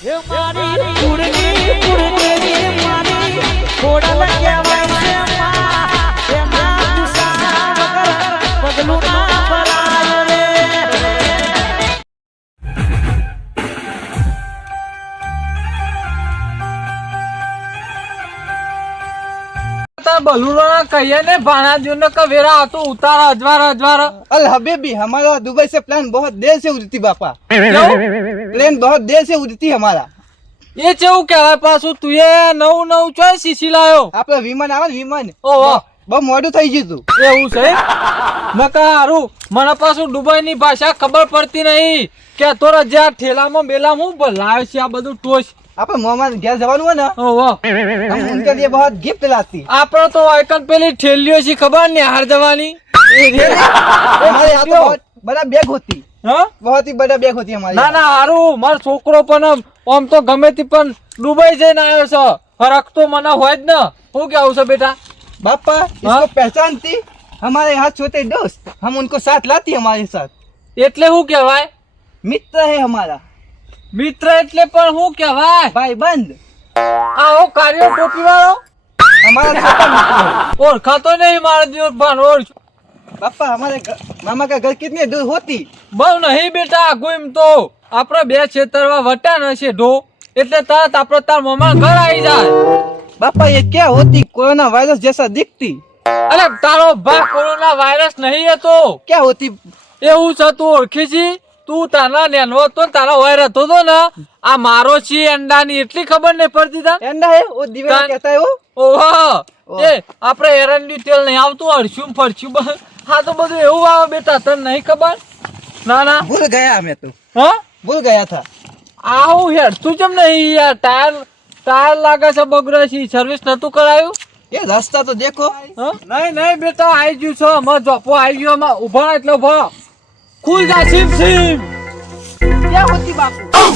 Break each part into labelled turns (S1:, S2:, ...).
S1: એ મારી કુળની કુળદેવી મારી ખોડલ
S2: બલુરા કહીએ ને ભાણાજીઓ ને કવેરા આવતો ઉતાર અજવાર અજવાર.
S3: અલ હબેબી હમારા દુબઈ સે પ્લાન બહોત દેર સે ઉડતી બાપા. પ્લેન બહોત દેર સે ઉડતી હમારા.
S2: એ ચેવું કહેવાય પાછું? તુએ નવું નવું ચો સીસી લાયો?
S3: આપણે વિમાન આવે ને વિમાન?
S2: ઓ
S3: બહુ મોડું થઈ ગયું તું.
S2: એવું છે? નકા હારું મને પાછું દુબઈ ની ભાષા ખબર પડતી નહીં. કે તો રજા ઠેલામાં બેલામાં હું લાવે છે આ બધું ટોશ
S3: આપણે મોહમ્મદ ઘેર જવાનું હોય ને
S2: ઓહો
S3: हम उनके लिए बहुत गिफ्ट लाती
S2: આપણે તો આઈકન પેલી ઠેલીઓ છે ખબર ને હાર જવાની
S3: हमारे यहाँ तो बहुत बड़ा बैग होती
S2: હા
S3: बहुत ही बड़ा बैग होती हमारे
S2: ના
S3: यहाँ।
S2: ના હારું મારો છોકરો પણ આમ તો ગમે તે પણ દુબઈ જઈને આવ્યો છે ફરક તો મને હોય જ ને શું કેવું છે બેટા
S3: बापा इसको पहचानती हमारे यहाँ छोटे दोस्त हम उनको साथ लाती हमारे साथ
S2: એટલે શું કહેવાય
S3: मित्र है हमारा
S2: મિત્ર એટલે પણ હું કહેવાય?
S3: ભાઈબંધ. આ
S2: હું કાર્યો ટોપી વાળો? ઓળખાતો નહીં મારા દિવસ પણ ઓળખ
S3: બાપા અમારે મામા કા ઘર કેટલી દૂર હોતી.
S2: બહુ નહીં બેટા ગુમ તો. આપણે બે છેતરવા વટાણ હશે ઢો. એટલે તરત આપણો તાર મામા ઘર આવી જાય.
S3: બાપા એ ક્યાં હોતી? કોરોના વાયરસ જૈસા દીખતી.
S2: અરે તારો ભાઈ કોરોના વાયરસ નહીં હતો.
S3: ક્યાં હોતી?
S2: એવું થતું ઓળખી છી તું તારા નેનવો તો તારા હોય રહેતો તો ને આ મારો છે એંડાની એટલી ખબર નહીં પડતી તા.
S3: એંડા હે?
S2: ઓ
S3: દીવા કહેતા હે
S2: ઓહો. એ આપણે એરંડી તેલ નહીં આવતું અડશું ફરશું બસ. હા તો બધું એવું આવે બેટા તને નહીં ખબર? ના ના.
S3: ભૂલ ગયા અમે તું.
S2: હા?
S3: ભૂલ ગયા થા.
S2: આવું હેડ તું જેમ નહીં? યાર ટાયર ટાયર લાગે છે બગડે છે સર્વિસ નતું કરાયું?
S3: એ રસ્તા તો
S2: દેખો. નહીં નહીં બેટા આવી ગયું છો. અમાર જોપો આવી ગયો અમાર ઊભા એટલે ઊભા ખુલતા સિમ સિમ.
S3: ક્યાં હોતી
S2: બાપુ? Oh,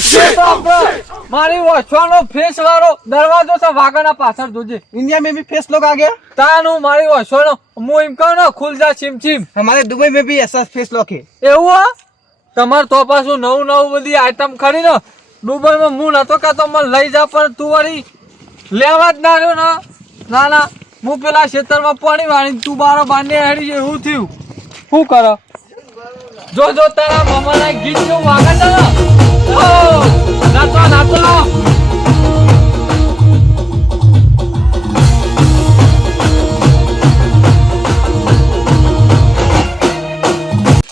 S2: oh, મારી ઓછવાનો ફેસ વાળો દરવાજો છે વાઘાના પાછળ જોજે.
S3: ઇન્ડિયા મેં ભી ફેસ લોગ આ ગયા
S2: તાનું મારી ઓછવાનો હું એમ કહું ને ખુલતા સિમ સિમ.
S3: હમારે દુબઈ મેં ભી એસા ફેસ લોગ હે
S2: એવું હો? તમાર તો પાછું નવું નવું બધી આઈટમ ખરી ને દુબઈમાં હું નતો કહેતો મને લઈ જા પણ તું વળી લેવા જ ના રહ્યો ને. ના ના. હું પેલા ખેતરમાં પાણી વાણી તું બારો બાંધે હેડી હું થયું. શું કરો? જો જો, તારા મામાના ગીતનું. વાગત નાચો નાચો.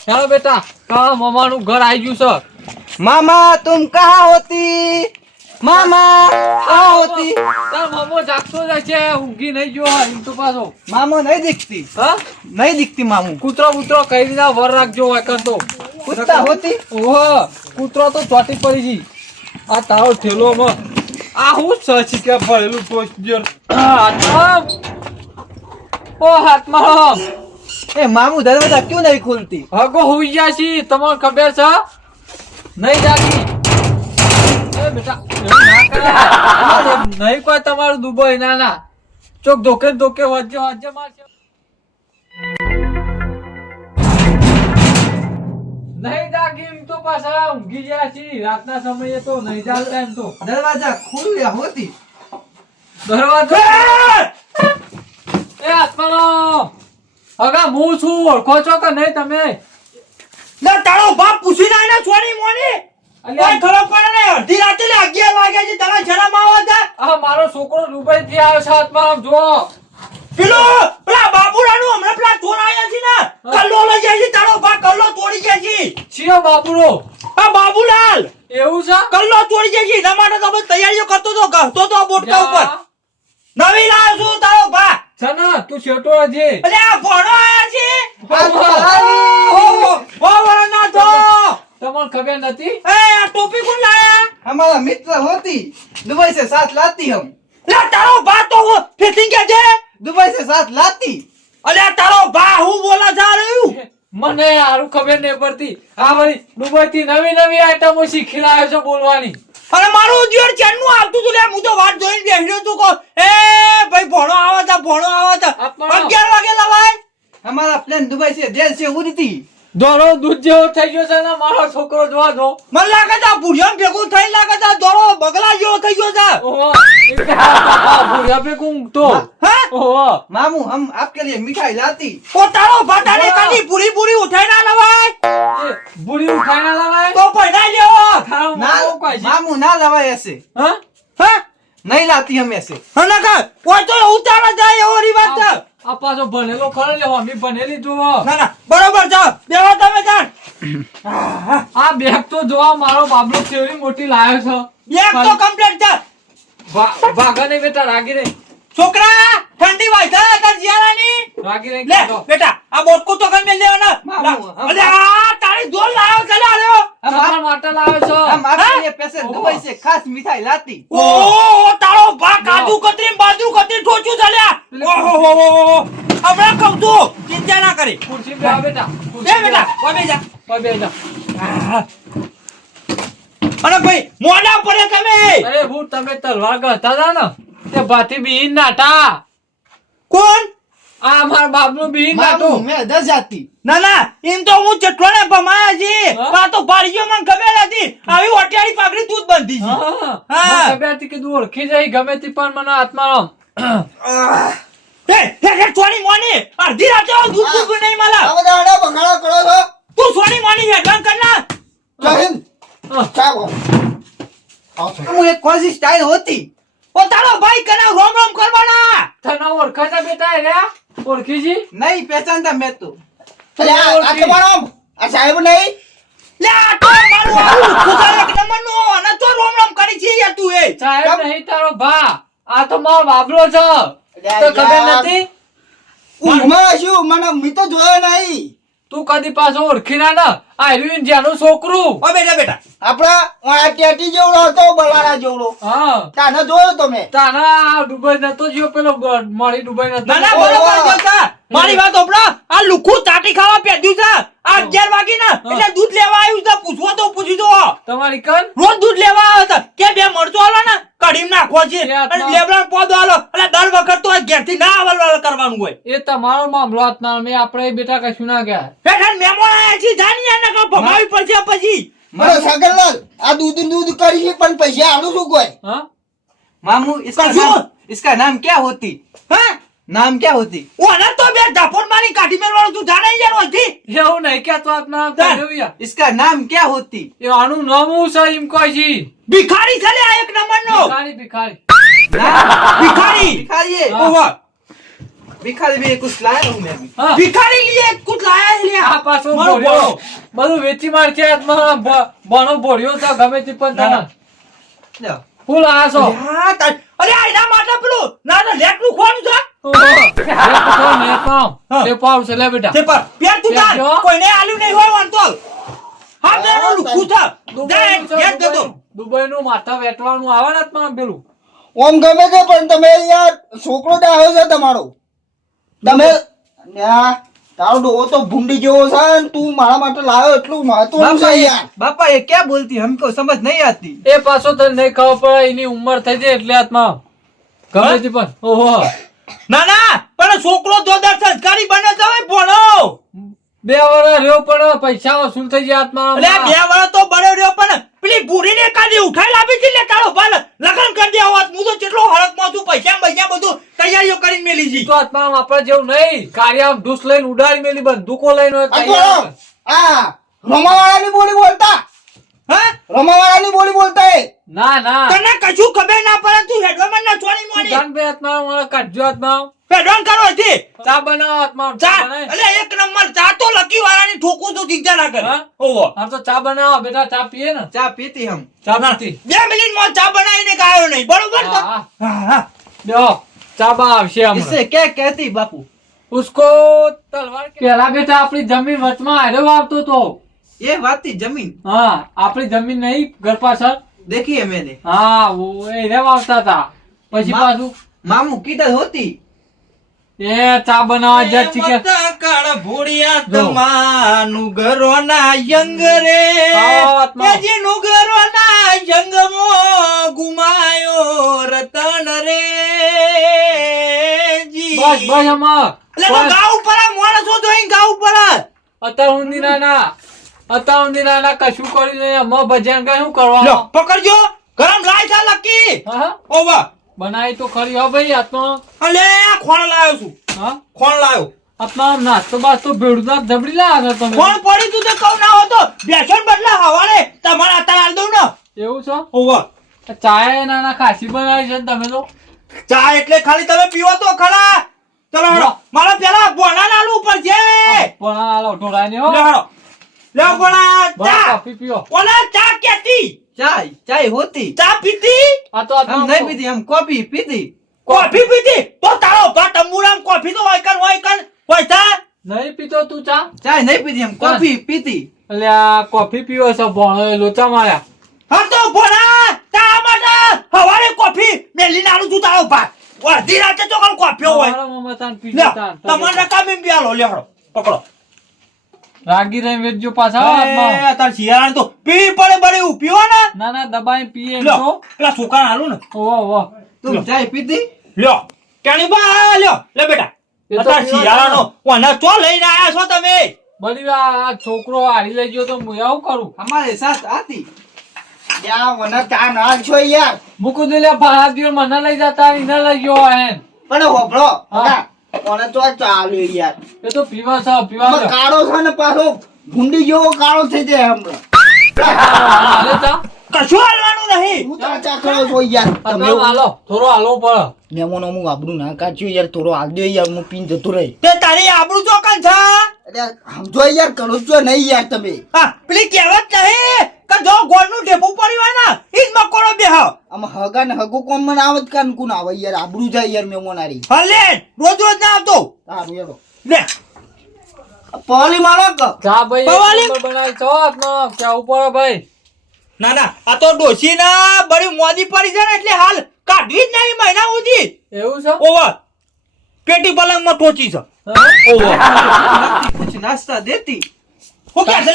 S2: ચાલો બેટા, તારા મામાનું ઘર આવી ગયું સર
S3: મામા, તુમ કહા હોતી? મામા આ હોતી
S2: તાર જાગતો જશે ઊંઘી નહીં જો એમ તો પાછો. મામો કઈ ના વર રાખજો ચોટી પડી આ તારો ઠેલો આ હું સચી કે ભરેલું પોસ્ટર. હાથમાં.
S3: એ મામુ દરવાજા ક્યુ નહીં ખુલતી?
S2: હગો હોઈ જાય છી તમને ખબર છે? નહીં જાગી. અરે બેટા. કોઈ તમારું દુબઈ ના ના. ચોક ધોકે ધોકે વાજ્ય વાજ્ય મારશે છું. ઓળખો છો કે નહીં તમે?
S4: ના તારો પૂછી ના એને છોડી મોની. કોઈ ખબર પડે ને અડધી રાતે લે 11 વાગે છે તને શરમ આવે છે?
S2: આ મારો છોકરો દુબઈ થી આવ્યો છે આત્મારામ જો
S4: પેલો પેલા બાબુરાનું હમણાં પેલા ચોર આયા છે ને કલ્લો લઈ જાય છે તારો બા કલ્લો તોડી જાય છે.
S2: છીયો બાબુરો.
S4: આ બાબુલાલ.
S2: એવું છે?
S4: કલ્લો તોડી જાય છે એના માટે તો બધું તૈયારીઓ કરતો તો ઘસતો તો આ બોટકા ઉપર. નવી લાવ છું તારો બા
S2: છે ને તું છેટો હજી.
S4: અલે આ ભણો આયા છે?
S3: आ
S4: ઓ ઓ વરના તો
S2: તમને નવી નવી આઈટમો શીખી લાવ્યો છે બોલવાની.
S4: અને મારું ઉજ્જવળ ચેનનું આવતું તું લે હું તો વાત જોઈને બેહ્યો તું કો. એ ભાઈ ભણો આવા તા ભણો આવા
S2: તા.
S4: 11 વાગે લવાય.
S3: અમારા પ્લેન દુબઈ છે જેલ
S2: દોરો દૂધ જેવો થઈ ગયો છે ને મારો છોકરો જોવા દો.
S4: મને લાગે છે ભૂરિયા ભેગું થઈ લાગે છે દોરો
S2: બગલા જેવો થઈ
S4: ગયો
S2: છે.
S3: ભૂરિયા ભેગું તો. મામુ હમ આપકે
S4: લિયે મીઠાઈ લાતી. પોતાનો ભાટાને કદી પૂરી પૂરી ઉઠાઈ ના લવાય?
S2: પૂરી ઉઠાઈ ના લવાય?
S4: તો પહેલા લેવો.
S3: મામુ ના લવાય હશે.
S2: હા?
S4: હા?
S3: નહીં લાતી હમ એસે
S4: હના કા કોઈ તો ઉતારા જાય એવો રિવાજ છે.
S2: આ પાછો ભણેલો ખરો લે અમે ભણેલી જોવો.
S4: ના ના બરોબર છે બેવા તમે જાણ.
S2: આ બેગ તો જોવા મારો બાબલો કેવડી મોટી લાયો છો.
S4: એક તો કમ્પ્લીટ છે.
S2: ભાગા નહીં બેટા રાગી રહી
S4: છોકરા ઠંડી વાય છે તાર જીયારાની
S2: રાગી
S4: લે બેટા આ બોટકું તો કઈ મેલ લેવાના અરે આ તારી જોર
S2: લાયો ચાલે
S4: અમાર ભાઈ મોડા પડે તમે.
S2: હું તમે તલવાર કરતા હતા ને તે ભાથી બી નાટા
S4: કોણ?
S2: આ માર બાબલો બીન
S4: કાતો મે તો હું તો પાડીઓ મને ખબર હતી. આવી તું જ બંધી
S2: હે
S4: હે.
S3: કરના જહીન એક કોઝી સ્ટાઈલ
S4: હોતી. પોતાનો ભાઈ કને રોમ રોમ કરવાના?
S2: તને ઓળખાતા બેટા ઓળખી જી
S3: નહીં પહેચાનતા મેં તો.
S5: અલે આ તમારો આ સાહેબ નહીં?
S4: લે આ તો મારું આ કુતરા એક નંબરનો અને તો રોમ રોમ કરી છે યાર તું એ.
S2: સાહેબ નહીં તારો ભા. આ તો મારો બાબરો છે. ઓળખી ના ના. આ હિરોઈન જેનું છોકરું.
S4: ઓ બેટા બેટા
S5: આપડા આ ટેટી જેવડો હતો બલારા જેવડો.
S2: હા.
S5: તાને જોયો તો મેં
S2: તાના આ દુબઈ નતો જો પેલો મારી દુબઈ નતો.
S4: ના ના. બરોબર છે મારી વાત ઓપડા આ લુખુ તાટી ખાવા પેદ્યું છે. આ અગિયાર વાગી ના એટલે દૂધ લેવા આવ્યું છે. પૂછવો તો પૂછી દો
S2: તમારી કન?
S4: રોજ દૂધ લેવા આવે છે. કે બે મરચો આલો ને કઢી નાખો છે. અને લેબડા પોદો આલો. એટલે દર વખત તો ઘેરથી ના આવલ કરવાનું હોય.
S2: એ તમારો મામલો હાથના મેં આપણે બેટા કશું ના ગયા.
S4: બેઠા મેમો આયા છે. જાની કો ભમાવી પડશે પછી
S5: મારો સગનલાલ આ દૂધ દૂધ કરી પણ પૈસા આલું શું કોઈ
S2: હા
S3: મામુ
S4: ઇસકા
S3: નામ ઇસકા નામ ક્યાં હોતી
S4: હા
S3: નામ क्या होती
S4: ओना तो मैं दापोर मारी काटी मेल वालों
S2: तू जाने यार होती
S4: ये
S3: हो नहीं क्या
S2: तो आप नाम तो हो या इसका
S4: नाम क्या होती ये अनु नामू
S2: सा इमको
S4: जी
S3: भिखारी
S4: चले
S3: एक नंबर नो भिखारी भिखारी भिखारी भिखारी
S2: ओवर
S4: ભિખારી ભી કુછ લાયા હું મેં
S2: ભિખારી
S4: લાયા
S2: બધું વેચી માર છે? આત્મા
S4: અરે આના ના ના
S2: પાવ છે. લે બેટા.
S4: તે પર આલ્યું નહીં હોય હા મેરો લુખું થા દે દે દો.
S2: દુબઈ નું માથા વેટવાનું આવે ને પેલું?
S5: ઓમ ગમે છે પણ તમે યાર છોકરો ડાયો છે તમારો. તમે તો ભૂંડી જેવો છે તું મારા માટે લાવ્યો એટલું
S3: બાપા એ ક્યાં બોલતી? હમકો સમજ નહીં આતી
S2: એ પાછો તને નહીં ખાવ પડે એની ઉંમર થઈ જાય એટલે આત્મા ગમે પણ. ઓહો.
S4: ના ના પણ છોકરો જોરદાર સંસ્કારી બને છે ભણો.
S2: બે વર્ષ રહ્યો પણ પૈસા વસૂલ થઈ જાય આત્મા
S4: બે વર્ષ તો બને રહ્યો પણ પેલી ભૂરીને કાઢી ઉઠાઈ લાવી છે લે તારો ભાલ લગન કરી દે હોત હું તો કેટલો હરકમાં છું પૈસા પૈસા બધું તૈયારીઓ કરીને મેલી છે.
S2: તો આત્મા આપડે જેવું નહીં. કાર્યામ ઢૂસ લઈને ઉડાડી મેલી બંદૂકો લઈને
S5: આ રમાવાળાની બોલી બોલતા? રમાવાળાની બોલી બોલતા હે
S2: ના ના.
S4: તને કશું ખબર ના પડે તું હેડવામાં ના છોડી મોડી.
S2: જાન બે આત્મા મને કાઢજો આત્મા
S4: પેડોન કરો હતી
S2: ચા બનાવો આત્મા ચા
S4: અલે એક નંબર ચા તો લકી વાળાની ઠોકું તો ચિંતા ના કર. ઓવો
S2: હા તો ચા બનાવો બેટા ચા પીએ ને.
S3: ચા પીતી હમ.
S2: ચા પીતી.
S4: બે મિનિટમાં ચા બનાવીને કાયો નહીં. બરોબર તો
S2: હા ચા બા આવશે હમ
S3: ઇસે કે કહેતી બાપુ?
S2: ઉસકો તલવાર પેલા બેટા આપણી જમીન વચમાં આર્યો આવતો તો.
S3: ये વાતથી જમીન.
S2: હા આપણી જમીન નહીં ઘર પાછળ.
S3: દેખીએ મેને.
S2: હા વો એને વાવતા હતા. પછી પાછું?
S3: મામુ કીધા હોતી.
S2: એ ચા બનાવા જ ચીકે
S4: કાળ
S2: ભોળિયા
S4: તમાનું ઘરોના યંગ રે. જેનું ઘરોના યંગમો ગુમાયો રતન રે. જી.
S2: બસ બસ અમા
S4: એટલે ગાઉ પર મોણસો ધોઈ ગાઉ પર
S2: અત્યારે હું ના અત્યાર નાના કશું કર્યું નહીં. અમે ભજન કઈ શું
S4: લો
S2: કરવાનું
S4: પકડજો. ગરમ લાય છે લકી. ઓવા.
S2: બનાવી તો ખરી. હો ભાઈ આત્મા
S4: અલે ખોણ લાવ્યો છું.
S2: હા?
S4: ખોણ લાવ્યો
S2: આત્મા નાસ્તો બાસ્તો તો ધબડી લાગે તમે.
S4: કોણ પડી તું તો કહું ના હોતો બેસણ બદલા હવારે. તમારે અત્યારે હાલ દઉં ને.
S2: એવું છે?
S4: ઓવા.
S2: ચાય નાના ખાસી બનાવી છે ને તમે તો.
S4: ચા એટલે ખાલી તમે પીવો તો ખરા. ચલો મારા પેલા બોણા લાલુ ઉપર છે.
S2: પણ હાલો ઢોળાય ને હો.
S4: લે લે ચા
S2: કોફી પીઓ.
S4: ઓલા ચા કેતી
S3: ચાય ચાય હોતી.
S4: ચા પીતી
S2: આ તો
S3: હમ નહીં પીતી હમ કોફી પીતી
S4: કોફી પીતી તો તારો બા તંબુરામ કોફી તો હોય કન હોય કન હોય તા
S2: નહીં પીતો તું ચા?
S3: ચાય નહીં પીતી હમ કોફી પીતી
S2: એટલે આ કોફી પીવો છો ભણો એ લોચા માર્યા.
S4: હા તો ભણા તા માટે હવારે કોફી મેલી નાલું તું તારો બા અડધી રાતે તો કોફી હોય.
S2: તમારા મમ્મા તાન
S4: લે
S2: પીજો તાન.
S4: તમારે રકાબી બિયાલો લે પકડો.
S2: રાગી રહી વેચજો પાછા
S4: તાર શિયાળા તો પી પડે બડે ઊભી હો ને.
S2: ના ના દબાઈ પીએ તો
S4: પેલા છોકરા હાલું ને.
S2: ઓહો ઓહો.
S3: તું ચાય પીધી?
S4: લ્યો. ટાણી બા લ્યો. લે બેટા.
S2: તો પીવા
S4: શિયાળાનો ઓને ચો લઈને આયા છો તમે?
S2: બળી આ છોકરો હારી લઈ ગયો તો હું આવું કરું?
S3: અમારે સાથ
S5: હતી મને ચા ના છો યાર.
S2: મૂકું દિલે ભારત ગયો મને લઈ જતા એને લઈ ગયો હે
S5: પણ હોભળો
S2: હા.
S5: કોને તો ચાલુ યાર.
S2: એ તો પીવા છે પીવા
S5: કાળો છે ને પાછો ભૂંડી જેવો કાળો થઈ જાય હમણાં.
S4: કશું હાલવાનું નહીં.
S5: હું તો ચાકરો છો યાર. તમે
S2: હાલો થોડો હાલો પડે.
S5: મેમોનો હું આબડું ના કાચ્યું યાર થોડો હાલ દે યાર હું પીન જતો રહી.
S4: તે તારી આબડું ચોકન છે?
S5: એટલે સમજો યાર કરો છો નહીં યાર તમે.
S4: હા પેલી કહેવત નહીં કે જો ગોળનું ઢેપું પડ્યું હોય ને ઈ જ મકોડો બેહો.
S5: આમ હગા ને હગો કોમ મને આવત કાન કોણ આવે? યાર આબરૂ જાય યાર મેમોનારી.
S4: હલે રોજ રોજ ના આવતો.
S5: સારું યાર
S4: લે.
S5: પવાલી મારો
S2: જા ભાઈ
S4: પવાલી.
S2: બનાવી છો હાથમાં કે ઉપર ભાઈ?
S4: ના ના આ તો ડોસી ના બડી મોદી પડી છે ને એટલે હાલ કાઢવી જ નહીં મહિના સુધી.
S2: એવું છે?
S4: ઓવર પેટી પલંગમાં ટોચી છે? ઓવર
S3: કુછ નાસ્તા દેતી.
S4: હું ક્યાં છે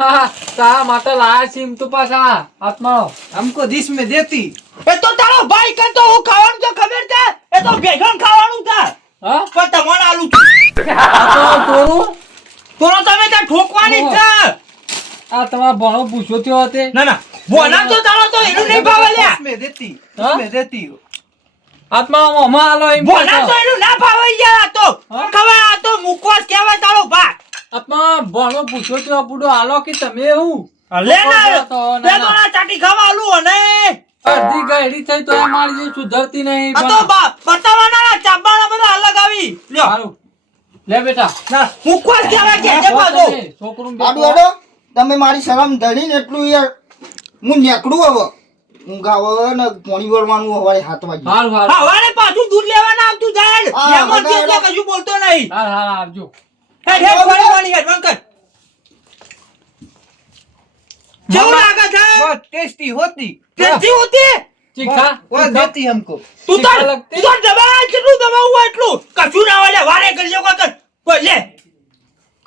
S2: તા માતા લાયા સિમ તો પાછા આત્મા
S3: હમકો દિસ મે દેતી
S4: એ તો તારો ભાઈ કે તો હું ખાવાનું તો ખબર છે? એ તો ભેગણ ખાવાનું છે.
S2: હા?
S4: પણ તમને આલુ
S2: તો
S4: તોરો તમે ત્યાં ઠોકવાની છે.
S2: આ તમારા ભણો પૂછો ત્યો હતે.
S4: ના ના. બોના તો તારો તો એનું નહીં ભાવે લ્યા
S3: મે
S2: દેતી
S3: મે દેતી
S2: આત્મા મમા આલો એમ
S4: બોના તો એનું ના ભાવે યાર આ તો ખબર આ તો મુકવાસ કહેવાય તારો ભાઈ.
S2: હાથમાં બોલો પૂછો થયો બુડો આલો કે તમે હું?
S4: લે ના
S2: તો તો
S4: લે તો ના ચાટી ખાવા આલું અને?
S2: અડધી ગયડી થઈ તો મારી જે સુધરતી નહીં
S4: તો બા બતાવવાના ના ચાંબાના બધા અલગ આવી. લ્યો.
S2: સારું લે બેટા.
S4: ના મુખવાસ કહેવાય કે જે પાછો
S2: છોકરું
S5: આડું આડો. તમે મારી શરમ ધરીને એટલું યાર. હું નેકડું હવે. હું આવે ને પોણી વળવાનું હવારે હાથ વાગી
S2: હાલ હાલ
S4: હવારે પાછું દૂધ લેવાના આવતું જાય. એમ એમાં કશું બોલતો નહીં.
S2: હાલ હાલ આવજો.
S4: હેડ હેડ ફરી વાળી હેડ વંકર કેવું લાગે છે
S3: बहुत टेस्टी होती
S4: ટેસ્ટી હોતી
S2: ચીખા
S3: वो देती हमको
S4: તું તો
S2: તીખા લાગતી?
S4: તું તો દબા કેટલું દબાવું હોય એટલું કશું ના વાલે વારે કરજો કાકર કોઈ લે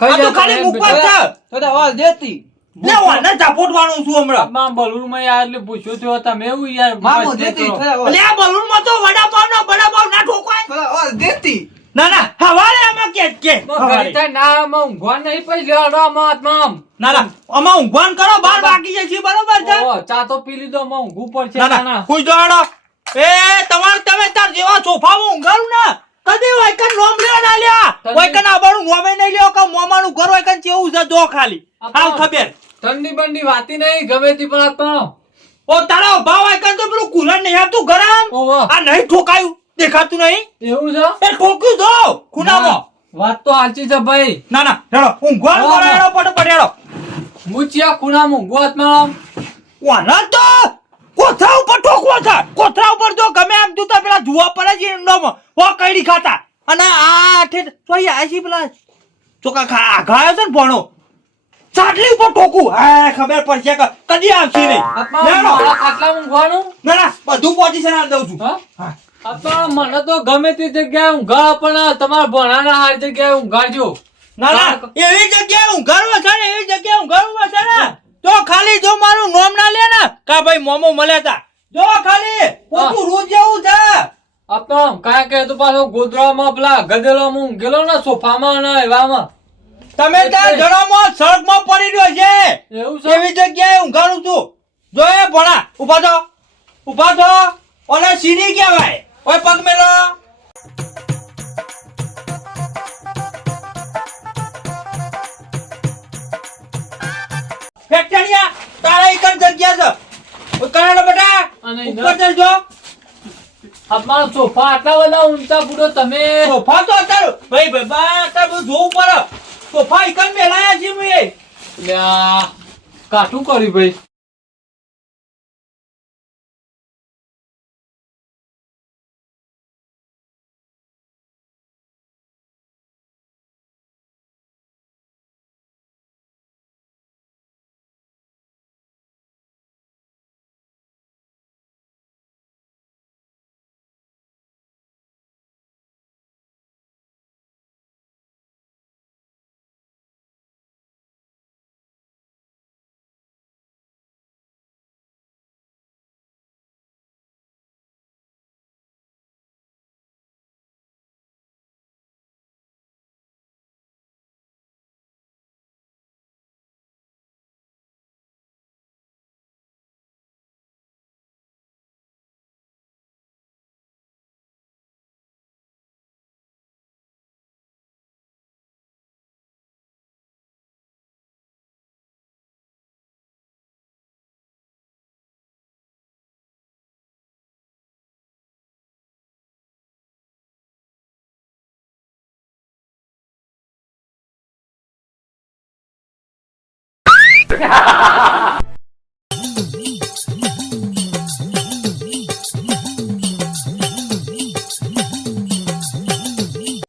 S4: આ તો ખાલી મુખવાસ છે
S3: थोड़ा और देती
S4: લે વાને ઝાપોટવાનું છું હમણાં
S2: માં બલૂર માં યાર એટલે પૂછ્યો થયો તમે એવું યાર
S3: मामो
S2: બસ
S3: देती
S2: કરો.
S3: थोड़ा और
S4: લે આ બલૂન માં તો વડાપાવ ના વડાપાવ ના ઠોકવાય
S3: थोड़ा और देती
S4: ના ના હવારે આમાં કે કે હવારે.
S2: ના આમાં ઊંઘવા નહીં પછી લેડો આમાં આમ.
S4: ના ના આમાં ઊંઘવાન કરો બાર વાગી જશે બરોબર છે?
S2: ઓહો, ચા તો પી લીધો આમાં ઊંઘવું પડશે
S4: ના
S2: ના
S4: ના
S2: ના.
S4: કોઈ જોડો એ તમાર તમે તાર જેવા સોફામાં ઊંઘાડું ને? કદી હોય નોમ લેવા ના લ્યા.
S2: તમે-
S4: હોય કન આબાનું નોમે નહીં લ્યો કે મોમાનું ઘર હોય કન કેવું છે જો ખાલી. હાલ ખબર.
S2: ઠંડી બંડી વાતી નહીં ગમે તી પણ હાથમાં
S4: ઓ તારો ભાવ હોય તો પેલું કુલર નહીં આવતું ગરમ આ નહીં ઠોકાયું. દેખાતું નહીં?
S2: એવું છે?
S4: એ ઠોક્યું જો
S2: ખૂનામાં વાત તો સાચી છે ભાઈ.
S4: ના ના હેડો
S2: હા,
S4: કરો હેડો પટો પટ હેડો
S2: મુચિયા ખૂનામાં ઊંઘવું હાથમાં.
S4: વાના તો કોથરા ઉપર ઠોકવો છે. કોથરા ઉપર જો ગમે એમ તું તો પેલા જુવા પડે છે ઈંડોમાં ઓ કઈડી ખાતા. અને આ આઠે તોય આ છે પેલા ચોકા ખા આઘાયો છે ને ભણો. ચાટલી ઉપર ઠોકું. હા ખબર પડશે કે કદી આવશે નહીં.
S2: આટલા ઊંઘવાનું?
S4: ના ના બધું પોઝિશન આલ દઉં છું.
S2: હા? મને તો ગમે તે જગ્યાએ ઊંઘા પણ તમારા ભણાના હારી જગ્યાએ ઊંઘાડજો.
S4: ના ના એવી જગ્યાએ ઊંઘાડવા છે ને એવી જગ્યાએ ઊંઘાડવા છે ને તો ખાલી જો મારું નોમ ના લે ને કા ભાઈ મોમો મળ્યા તા. જો ખાલી પોતું રોજ જેવું છે.
S2: આપણ કાય કે તો પાછો પલા પેલા ગધેડામાં ઊંઘેલો ને સોફામાં ને એવામાં.
S4: તમે ત્યાં જણામાં સડકમાં પડી રહ્યો છે.
S2: એવું છે?
S4: એવી જગ્યાએ ઊંઘાડું છું. જો એ ભણા ઊભા થો ઊભા થો. ઓલા સીડી કહેવાય. ઓય પગ મેલો. ફેક્ટરિયા તારા એક જ જગ્યા છે. કરાડો બેટા ઉપર ચડજો
S2: અમારા સોફા આટલા બધા ઊંચા પૂરો તમે.
S4: સોફા તો અત્યારે ભાઈ ભાઈ બા અત્યારે બધું જોવું પડે. સોફા એક જ મેલાયા છે મેં
S2: કાઠું કર્યું ભાઈ.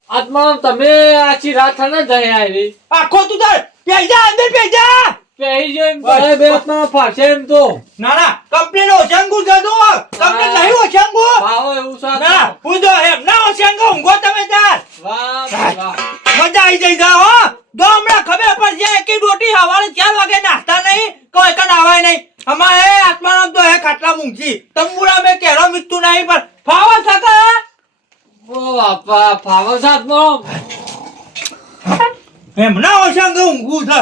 S2: આત્મા તમે આખી રાત ને જઈ આવી?
S4: આખો તું તાર પેજા અંદર પેજા
S2: પહેરી જઈને ભલે બે આત્મા ફાશે એમ તો.
S4: ના ના કમ્પ્લેન જંગુ જતો કમ્પ્લેન નહીં ઓછાંગુ
S2: ભાવો એવું છે
S4: ના હું તો એમ ના ઓછાંગુ ઊંઘો તમે તાર
S2: વાહ ભાઈ વાહ
S4: મજા આવી જઈ જા હો દો હમણાં ખબર પડશે કે રોટી હવારે ચાર વાગે નાસ્તા નહીં કોઈ કન આવાય નહીં અમારે આત્મારામ તો હે ખાટલા મૂંગી તંબુરા મેં કેરો મીઠું નહીં પણ ફાવા સકા
S2: ઓ ફાવો છે આત્મા
S4: એમ ના ઓછાંગુ ઊંઘું છે.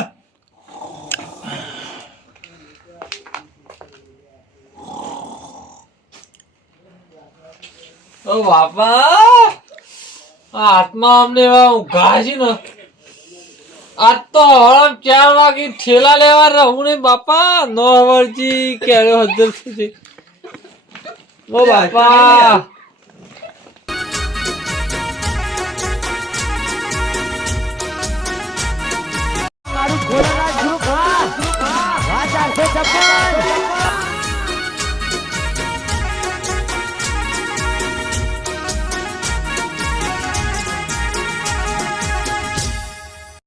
S2: ઓ બાપા આ હાથમાં અમને ઊંઘા છે ને. આજ તો હળમ ચાર વાગે થેલા લેવા રહું ને બાપા. ન હવરજી ક્યારે હજર સુધી ઓ બાપા.
S1: ઘોડાના ગ્રુપ હા હા ચારસો છપ્પન